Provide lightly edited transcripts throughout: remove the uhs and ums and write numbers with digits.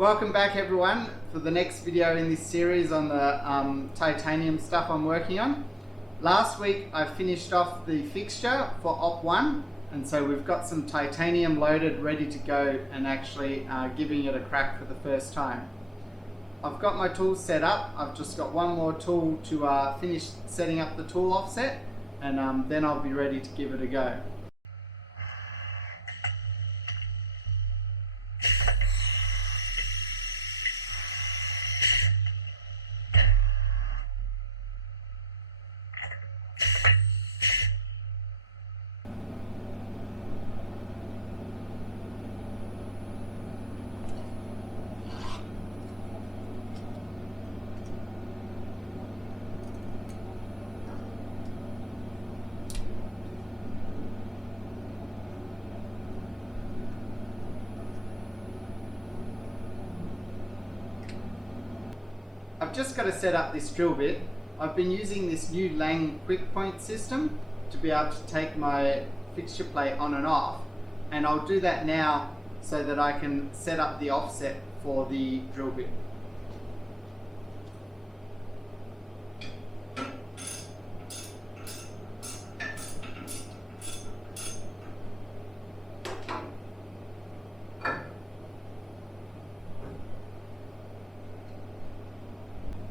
Welcome back everyone for the next video in this series on the titanium stuff I'm working on. Last week I finished off the fixture for Op 1, and so we've got some titanium loaded ready to go and actually giving it a crack for the first time. I've got my tools set up. I've just got one more tool to finish setting up the tool offset, and then I'll be ready to give it a go. I've just got to set up this drill bit. I've been using this new Lang quick point system to be able to take my fixture plate on and off, and I'll do that now so that I can set up the offset for the drill bit.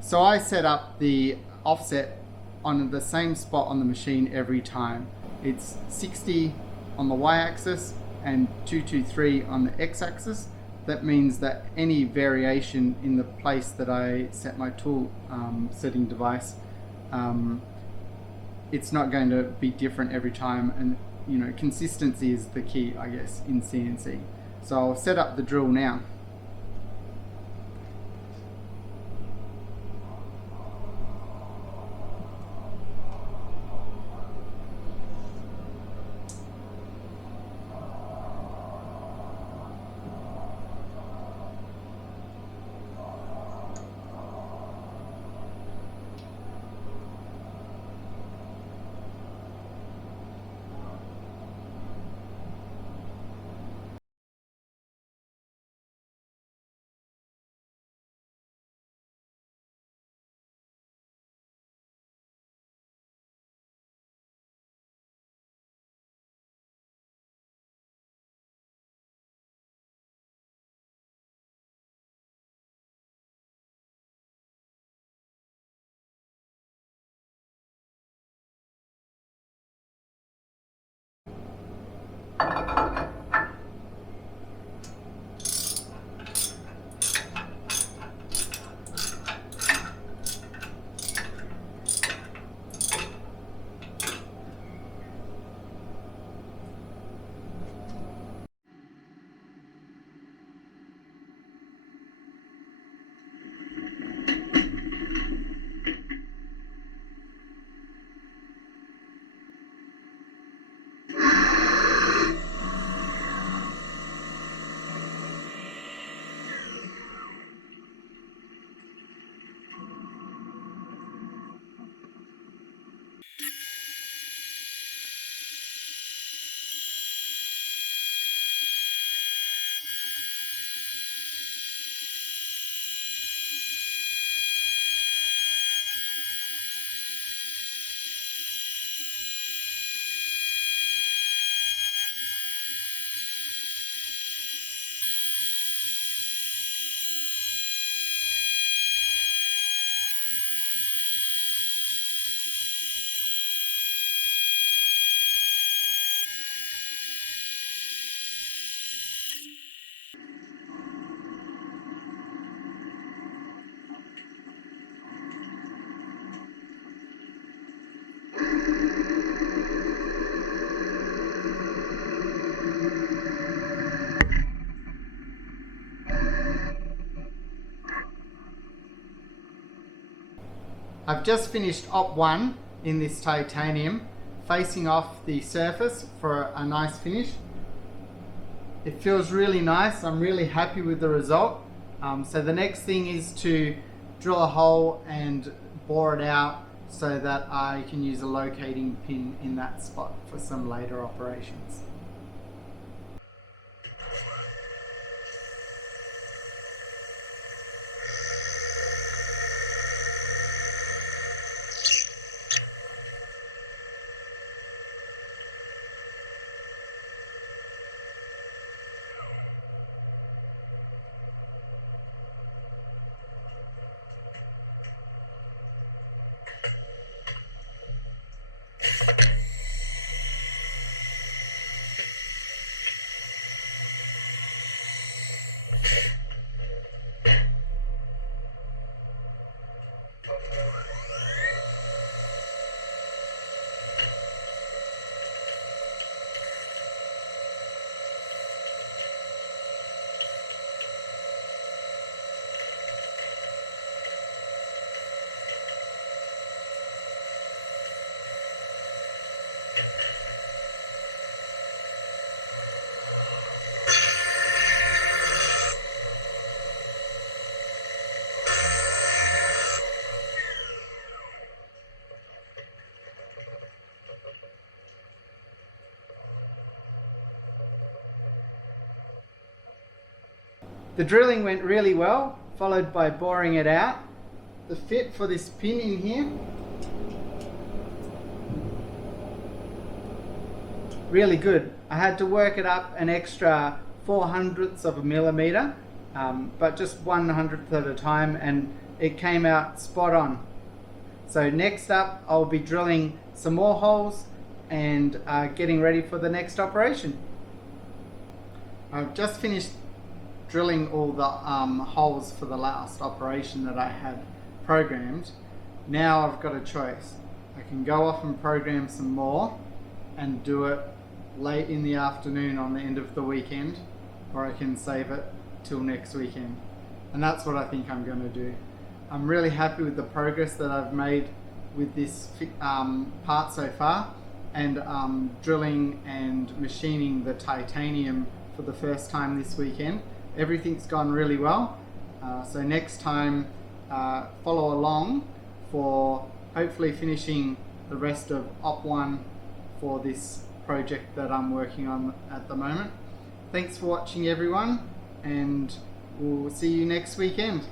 So I set up the offset on the same spot on the machine every time. It's 60 on the y-axis and 223 on the x-axis. That means that any variation in the place that I set my tool setting device, it's not going to be different every time, and consistency is the key, I guess, in CNC. So I'll set up the drill now. I've just finished Op 1 in this titanium, facing off the surface for a nice finish. It feels really nice. I'm really happy with the result. So the next thing is to drill a hole and bore it out so that I can use a locating pin in that spot for some later operations. The drilling went really well, followed by boring it out. The fit for this pin in here, really good. I had to work it up an extra 0.04 of a millimeter, but just 1/100th at a time, and it came out spot on. So next up, I'll be drilling some more holes and getting ready for the next operation. I've just finished drilling all the holes for the last operation that I had programmed. Now I've got a choice. I can go off and program some more and do it late in the afternoon on the end of the weekend, or I can save it till next weekend. And that's what I think I'm going to do. I'm really happy with the progress that I've made with this part so far, and drilling and machining the titanium for the first time this weekend. Everything's gone really well. So next time, follow along for hopefully finishing the rest of Op 1 for this project that I'm working on at the moment. Thanks for watching, everyone, and we'll see you next weekend.